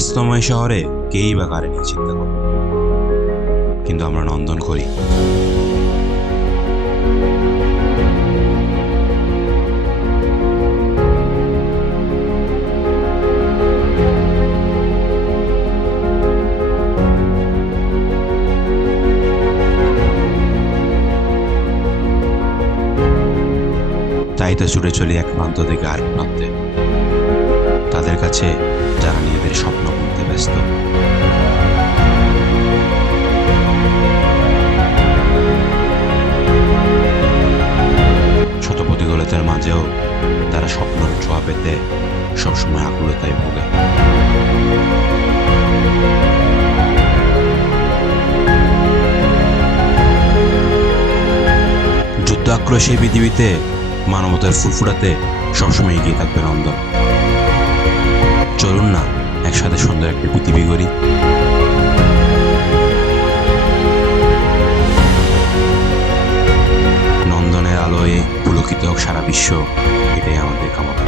ব্যস্তময় শহরে কেই বা কারে নিয়ে চিন্তা করে, কিন্তু আমরা নন্দন করি। তাই তো ছুটে চলি এক প্রান্ত থেকে আরেক প্রান্তে, তাদের কাছে যারা নিজেদের স্বপ্ন বুনতে ব্যস্ত। শত প্রতিকূলতার মাঝেও তারা স্বপ্নের ছোঁয়া পেতে সবসময় আকুলতায় ভোগে। যুদ্ধ আক্রোশী পৃথিবীতে মানবতার ফুল ফুটাতে সবসময় এগিয়ে থাকবে নন্দন। চলুন না একসাথে সুন্দর একটা পৃথিবী গড়ি। নন্দনের আলোয় পুলকিত হোক সারা বিশ্ব, এটাই আমাদের কামনা।